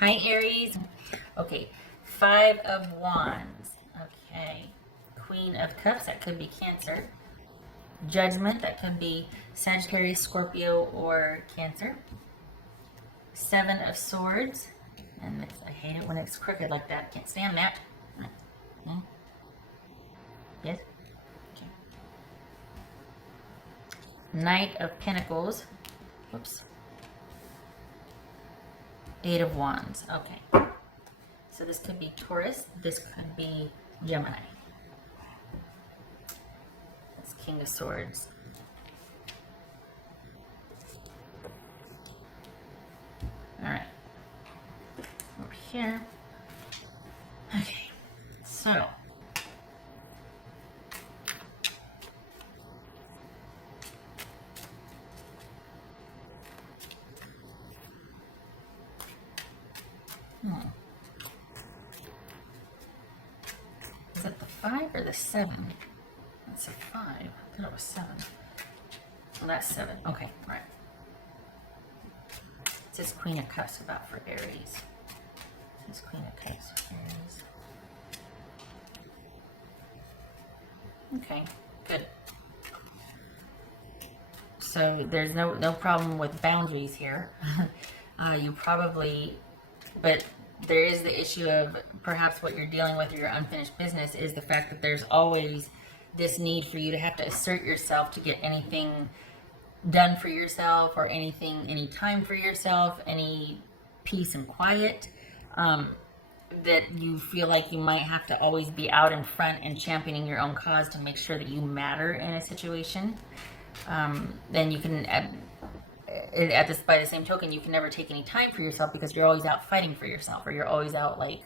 Hi, Aries. Okay, Five of Wands. Okay, Queen of Cups, that could be Cancer. Judgment, that could be Sagittarius, Scorpio, or Cancer. Seven of Swords, and I hate it when it's crooked like that. Can't stand that. Yes? Okay. Knight of Pentacles. Whoops. Eight of Wands. Okay. So this could be Taurus. This could be Gemini. That's King of Swords. All right. Over here. Okay. So. Is it the 5 or the 7? That's a 5. I thought it was 7. Well, that's 7. Okay, right. It says Queen of Cups about for Aries. It says Queen of Cups for Aries. Okay, good. So there's no problem with boundaries here. You probably, but there is the issue of perhaps what you're dealing with, or your unfinished business, is the fact that there's always this need for you to have to assert yourself to get anything done for yourself, or any time for yourself, any peace and quiet, that you feel like you might have to always be out in front and championing your own cause to make sure that you matter in a situation. Then you can, by the same token, you can never take any time for yourself because you're always out fighting for yourself, or you're always out like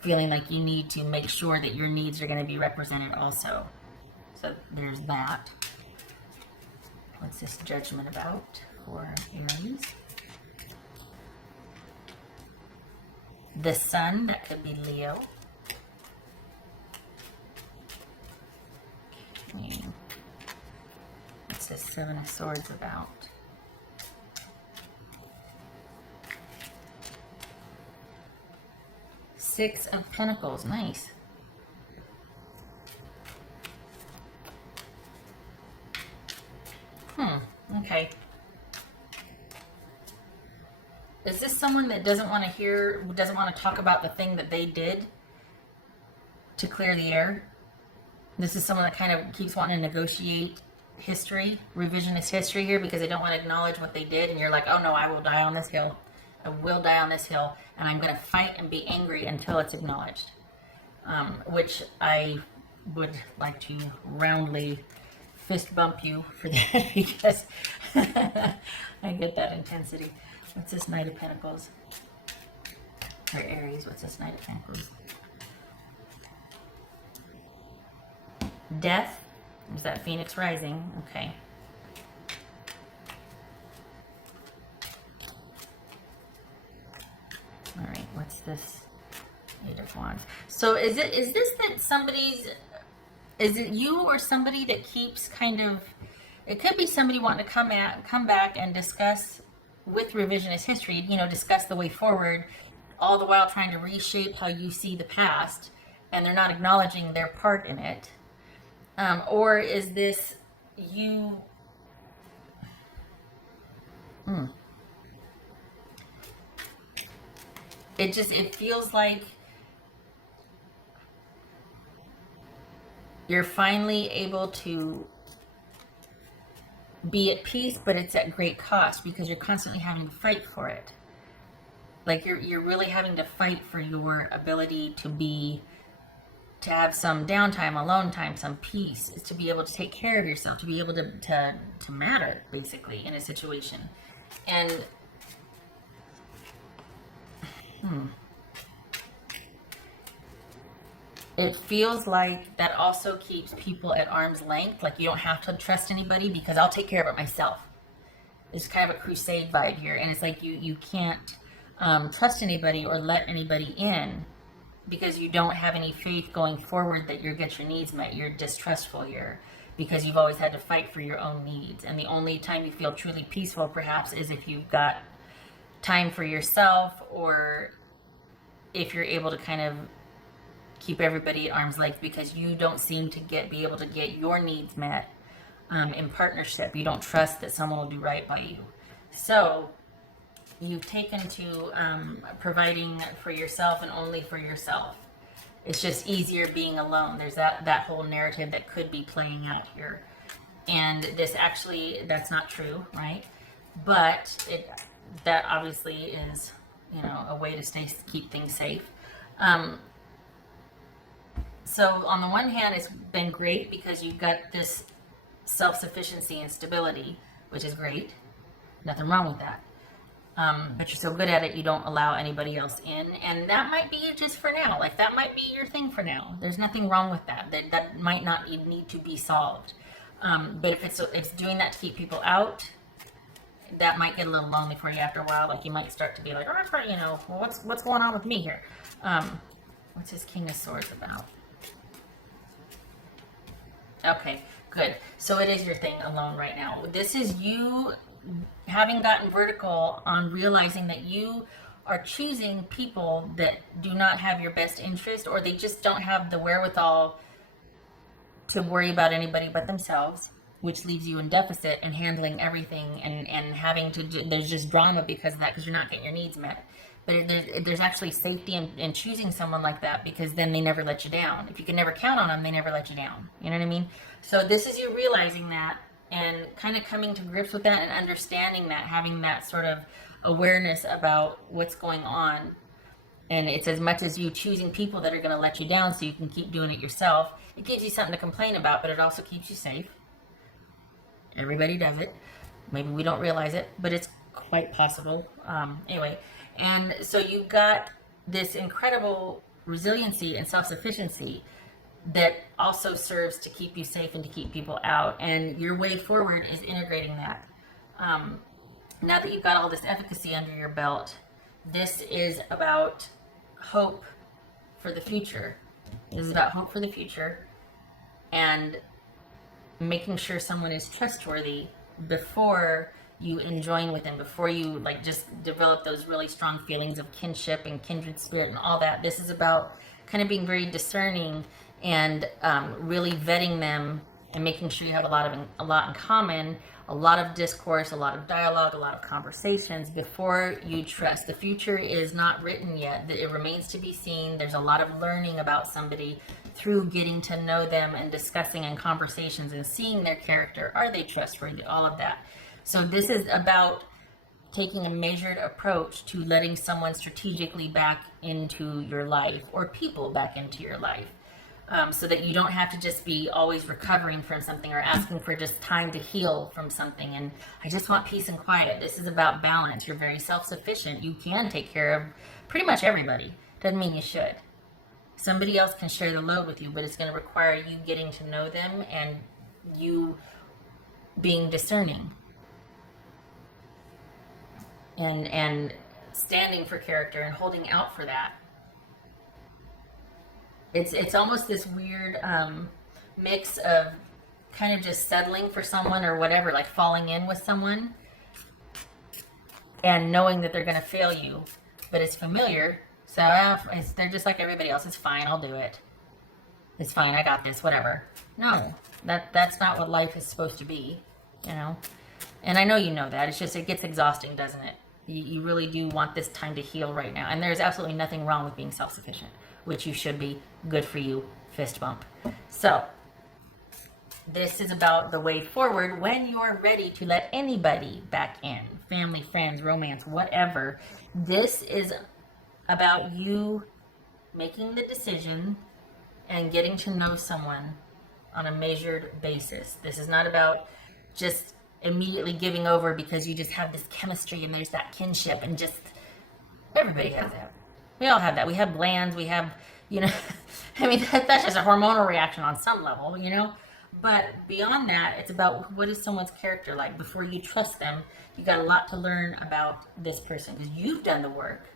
feeling like you need to make sure that your needs are going to be represented also. So there's that. What's this Judgment about for Aries? The Sun, that could be Leo. Okay. What's this Seven of Swords about? Six of Pentacles, nice. Okay. Is this someone that doesn't want to talk about the thing that they did to clear the air? This is someone that kind of keeps wanting to negotiate history, revisionist history here, because they don't want to acknowledge what they did, and you're like, oh no, I will die on this hill. I will die on this hill, and I'm going to fight and be angry until it's acknowledged. Which I would like to roundly fist bump you for that, because I get that intensity. What's this Knight of Pentacles? For Aries, what's this Knight of Pentacles? Death. Is that Phoenix Rising? Okay. All right, what's this? Eight of Wands. So is this that somebody's, is it you or somebody that keeps kind of, it could be somebody wanting to come back and discuss with revisionist history, discuss the way forward, all the while trying to reshape how you see the past, and they're not acknowledging their part in it. Or is this you? It feels like you're finally able to be at peace, but it's at great cost because you're constantly having to fight for it. Like you're really having to fight for your ability to have some downtime, alone time, some peace, is to be able to take care of yourself, to be able to matter, basically, in a situation. And it feels like that also keeps people at arm's length. Like you don't have to trust anybody because I'll take care of it myself. It's kind of a crusade vibe here. And it's like you can't trust anybody or let anybody in because you don't have any faith going forward that you'll get your needs met. You're distrustful here because you've always had to fight for your own needs. And the only time you feel truly peaceful, perhaps, is if you've got time for yourself, or if you're able to kind of keep everybody at arm's length because you don't seem to be able to get your needs met in partnership. You don't trust that someone will do right by you. So you've taken to providing for yourself and only for yourself. It's just easier being alone. There's that whole narrative that could be playing out here. And this actually, that's not true, right? But that obviously is, you know, a way to keep things safe. So on the one hand, it's been great because you've got this self-sufficiency and stability, which is great. Nothing wrong with that. But you're so good at it, you don't allow anybody else in. And that might be just for now. Like, that might be your thing for now. There's nothing wrong with that. That might not need to be solved. But if it's doing that to keep people out, that might get a little lonely for you after a while. Like, you might start to be like, oh, you know, well, what's going on with me here? What's this King of Swords about? Okay, good. So it is your thing alone right now. This is you having gotten vertical on realizing that you are choosing people that do not have your best interest, or they just don't have the wherewithal to worry about anybody but themselves, which leaves you in deficit and handling everything and having to there's just drama because of that, because you're not getting your needs met. But there's actually safety in choosing someone like that, because then they never let you down. If you can never count on them, they never let you down. You know what I mean? So this is you realizing that and kind of coming to grips with that and understanding that, having that sort of awareness about what's going on. And it's as much as you choosing people that are going to let you down so you can keep doing it yourself. It gives you something to complain about, but it also keeps you safe. Everybody does it. Maybe we don't realize it, but it's quite possible. Anyway. And so you've got this incredible resiliency and self-sufficiency that also serves to keep you safe and to keep people out. And your way forward is integrating that. Now that you've got all this efficacy under your belt, this is about hope for the future. This is about hope for the future and making sure someone is trustworthy before you join with them, before you like just develop those really strong feelings of kinship and kindred spirit and all that. This is about kind of being very discerning and really vetting them and making sure you have a lot in common, a lot of discourse, a lot of dialogue, a lot of conversations before you trust. The future is not written yet. It remains to be seen. There's a lot of learning about somebody through getting to know them and discussing in conversations and seeing their character. Are they trustworthy? All of that. So this is about taking a measured approach to letting someone strategically back into your life, or people back into your life, so that you don't have to just be always recovering from something or asking for just time to heal from something. And I just want peace and quiet. This is about balance. You're very self-sufficient. You can take care of pretty much everybody. Doesn't mean you should. Somebody else can share the load with you, but it's going to require you getting to know them and you being discerning. And standing for character and holding out for that. It's almost this weird mix of kind of just settling for someone or whatever, like falling in with someone and knowing that they're going to fail you, but it's familiar. So they're just like everybody else. It's fine. I'll do it. It's fine. I got this. Whatever. No, that's not what life is supposed to be, you know. And I know you know that. It's just, it gets exhausting, doesn't it? You really do want this time to heal right now. And there's absolutely nothing wrong with being self-sufficient, which you should be. Good for you. Fist bump. So this is about the way forward when you're ready to let anybody back in. Family, friends, romance, whatever. This is about you making the decision and getting to know someone on a measured basis. This is not about just immediately giving over because you just have this chemistry and there's that kinship, and just everybody has that. We all have that. We have glands. We have, you know, I mean, that's just a hormonal reaction on some level, you know. But beyond that, it's about what is someone's character like. Before you trust them, you got a lot to learn about this person because you've done the work.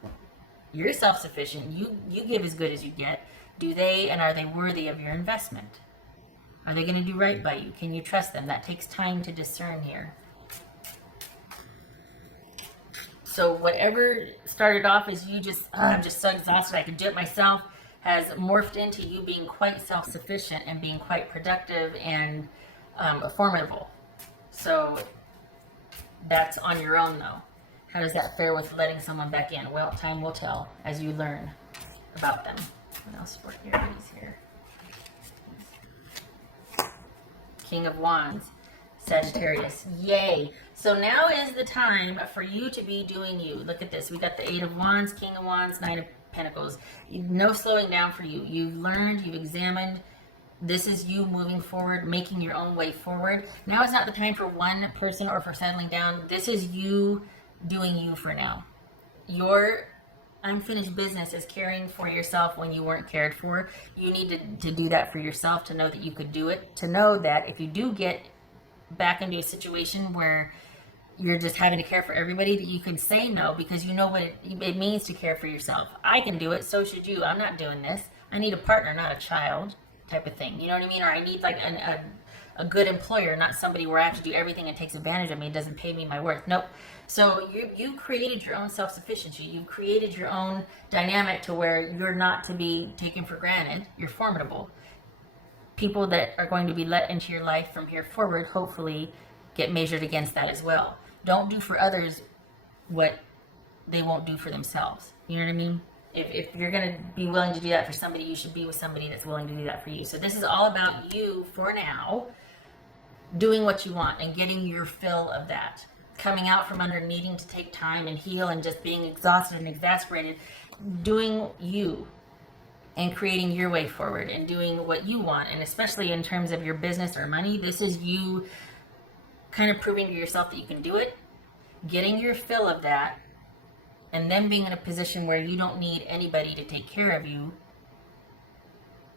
You're self-sufficient. You give as good as you get. Do they, and are they worthy of your investment? Are they going to do right by you? Can you trust them? That takes time to discern here. So whatever started off as you just, I'm just so exhausted, I can do it myself, has morphed into you being quite self-sufficient and being quite productive and formidable. So that's on your own though. How does that fare with letting someone back in? Well, time will tell as you learn about them. What else for Aries here? King of Wands, Sagittarius. Yay. So now is the time for you to be doing you. Look at this. We got the Eight of Wands, King of Wands, Nine of Pentacles. No slowing down for you. You've learned, you've examined. This is you moving forward, making your own way forward. Now is not the time for one person or for settling down. This is you doing you for now. Your unfinished business is caring for yourself when you weren't cared for. You need to do that for yourself, to know that you could do it, to know that if you do get back into a situation where you're just having to care for everybody, that you can say no, because you know what it means to care for yourself. I can do it, so should you. I'm not doing this. I need a partner, not a child, type of thing. You know what I mean? Or I need like a good employer, not somebody where I have to do everything and takes advantage of me and doesn't pay me my worth. Nope. So you created your own self-sufficiency. You created your own dynamic to where you're not to be taken for granted. You're formidable. People that are going to be let into your life from here forward, hopefully, get measured against that as well. Don't do for others what they won't do for themselves. You know what I mean? If you're going to be willing to do that for somebody, you should be with somebody that's willing to do that for you. So this is all about you for now, doing what you want and getting your fill of that. Coming out from under needing to take time and heal and just being exhausted and exasperated, doing you and creating your way forward and doing what you want. And especially in terms of your business or money, this is you kind of proving to yourself that you can do it, getting your fill of that, and then being in a position where you don't need anybody to take care of you.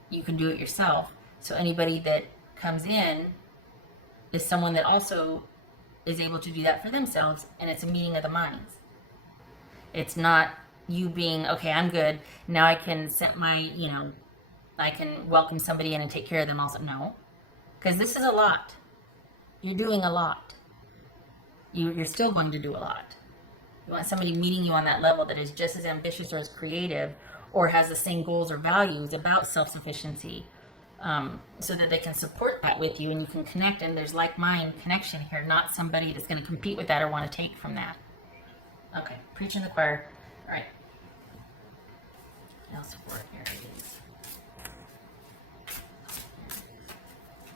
You can do it yourself. So anybody that comes in is someone that also is able to do that for themselves, and it's a meeting of the minds. It's not you being, okay, I'm good, now I can set my, I can welcome somebody in and take care of them also. No, because this is a lot. You're doing a lot. You're still going to do a lot. You want somebody meeting you on that level that is just as ambitious or as creative or has the same goals or values about self-sufficiency, so that they can support that with you and you can connect, and there's like-mind connection here, not somebody that's going to compete with that or want to take from that. Okay, preaching the choir. All right. Now support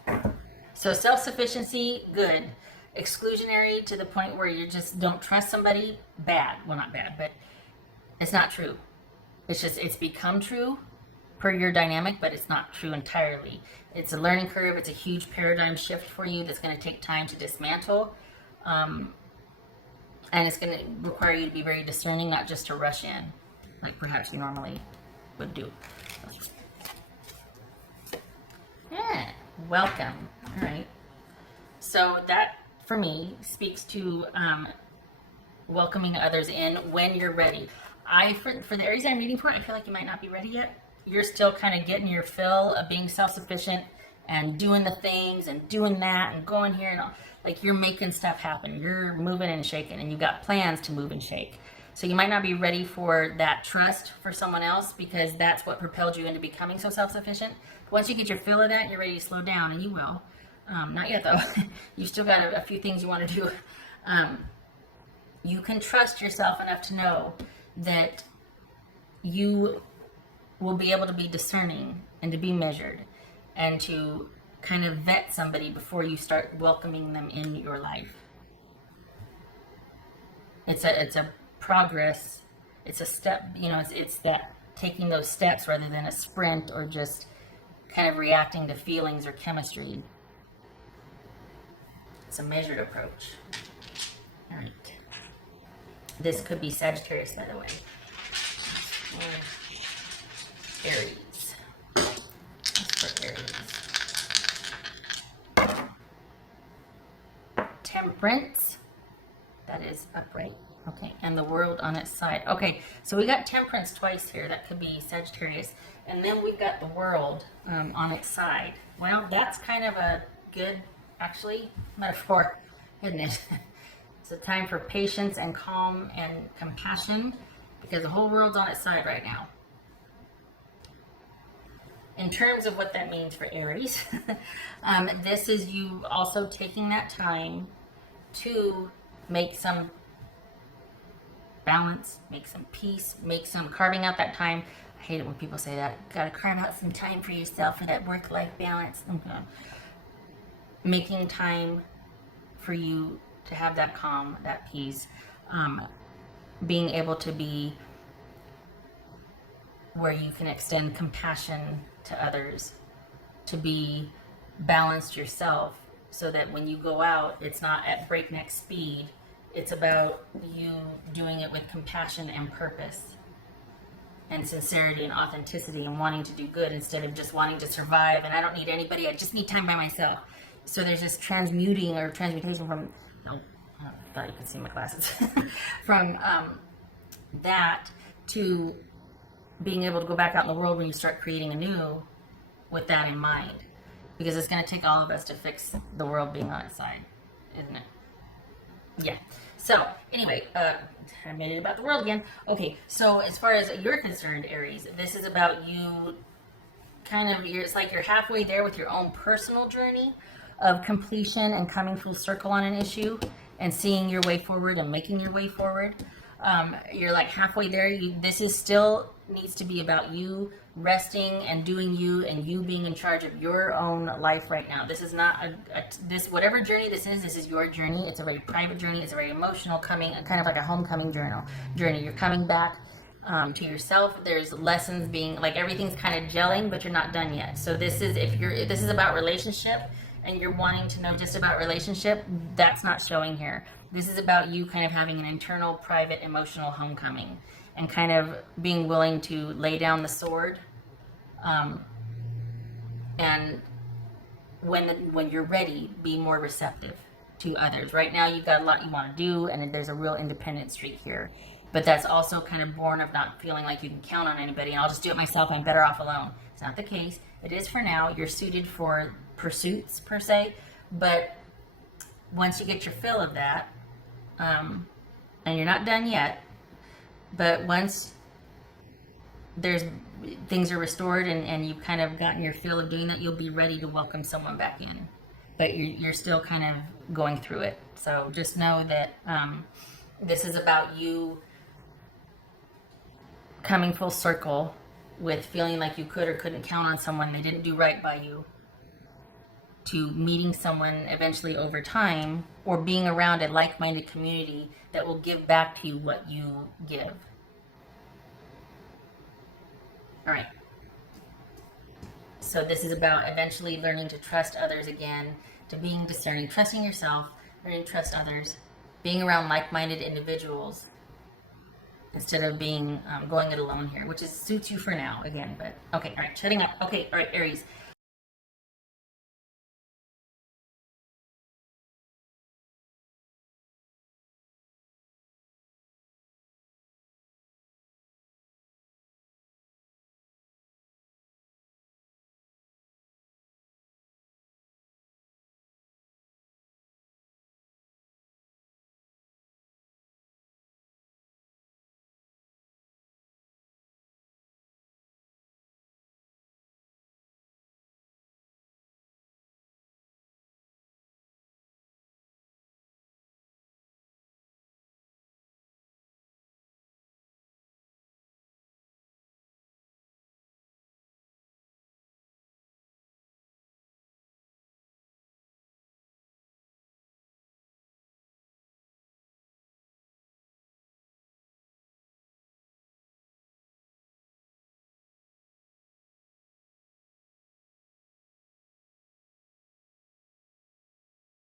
Aries. So self-sufficiency, good. Exclusionary to the point where you just don't trust somebody, bad. Well, not bad, but it's not true. It's become true per your dynamic, but it's not true entirely. It's a learning curve. It's a huge paradigm shift for you that's going to take time to dismantle. And it's going to require you to be very discerning, not just to rush in, like perhaps you normally would do. Yeah, welcome. All right. So that, for me, speaks to welcoming others in when you're ready. For the Aries I'm reading for, I feel like you might not be ready yet. You're still kind of getting your fill of being self-sufficient and doing the things and doing that and going here and all. Like you're making stuff happen. You're moving and shaking, and you've got plans to move and shake. So you might not be ready for that trust for someone else, because that's what propelled you into becoming so self-sufficient. Once you get your fill of that, you're ready to slow down, and you will. Not yet though. You still got a few things you want to do. You can trust yourself enough to know that you will be able to be discerning and to be measured and to kind of vet somebody before you start welcoming them in your life. It's a progress. It's a step, it's that taking those steps rather than a sprint or just kind of reacting to feelings or chemistry. It's a measured approach. All right. This could be Sagittarius, by the way. Or Aries. That's for Aries. Temperance. That is upright. Okay, and the world on its side. Okay, so we got temperance twice here. That could be Sagittarius. And then we've got the world on its side. Well, that's kind of a good, actually, metaphor, isn't it? It's a time for patience and calm and compassion, because the whole world's on its side right now. In terms of what that means for Aries, this is you also taking that time to make some balance, make some peace, carving out that time. I hate it when people say that. Gotta carve out some time for yourself for that work-life balance. Okay. Making time for you to have that calm, that peace, being able to be where you can extend compassion to others, to be balanced yourself, so that when you go out, it's not at breakneck speed. It's about you doing it with compassion and purpose and sincerity and authenticity and wanting to do good instead of just wanting to survive. And I don't need anybody, I just need time by myself. So there's this transmutation from, oh, I thought you could see my glasses, from that to being able to go back out in the world when you start creating anew with that in mind. Because it's going to take all of us to fix the world being on its side, isn't it? Yeah. So anyway, I made it about the world again. Okay, so as far as you're concerned, Aries, this is about you it's like you're halfway there with your own personal journey of completion and coming full circle on an issue and seeing your way forward and making your way forward. You're like halfway there. This is still needs to be about you resting and doing you and you being in charge of your own life right now. This is not this whatever journey this is your journey. It's a very private journey. It's a very emotional kind of like a homecoming journey. You're coming back to yourself. There's lessons being like everything's kind of gelling, but you're not done yet. So this is about relationship and you're wanting to know just about relationship, that's not showing here. This is about you kind of having an internal, private, emotional homecoming and kind of being willing to lay down the sword. And when you're ready, be more receptive to others. Right now, you've got a lot you want to do, and there's a real independent streak here. But that's also kind of born of not feeling like you can count on anybody, and I'll just do it myself, I'm better off alone. It's not the case. It is for now. You're suited for pursuits, per se, but once you get your fill of that, and you're not done yet, but once things are restored and you've kind of gotten your fill of doing that, you'll be ready to welcome someone back in. But you're still kind of going through it. So just know that this is about you coming full circle with feeling like you could or couldn't count on someone, they didn't do right by you, to meeting someone eventually over time, or being around a like-minded community that will give back to you what you give. All right. So this is about eventually learning to trust others again, to being discerning, trusting yourself, learning to trust others, being around like-minded individuals instead of being going it alone here, which suits you for now again. But okay, all right, shutting up. Okay, all right, Aries.